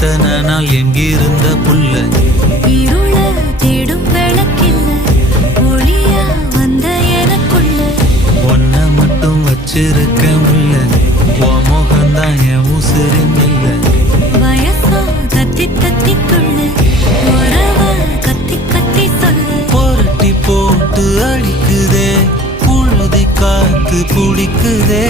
இத்தனை நாள் எங்கிருந்த புள்ள இருள தேடும் விளக்கில்ல ஒளியா வந்த எனக்குள்ள ஒன்ன மட்டும் வச்சிருக்க முல்ல உன் முகம்தான் என் உசுரின் இல்ல வயசோ தத்தி தத்தி துள்ள உறவ கத்தி கத்தி சொல்ல புரட்டி போட்டு அடிக்குதே புழுதி காத்து குடிக்குதே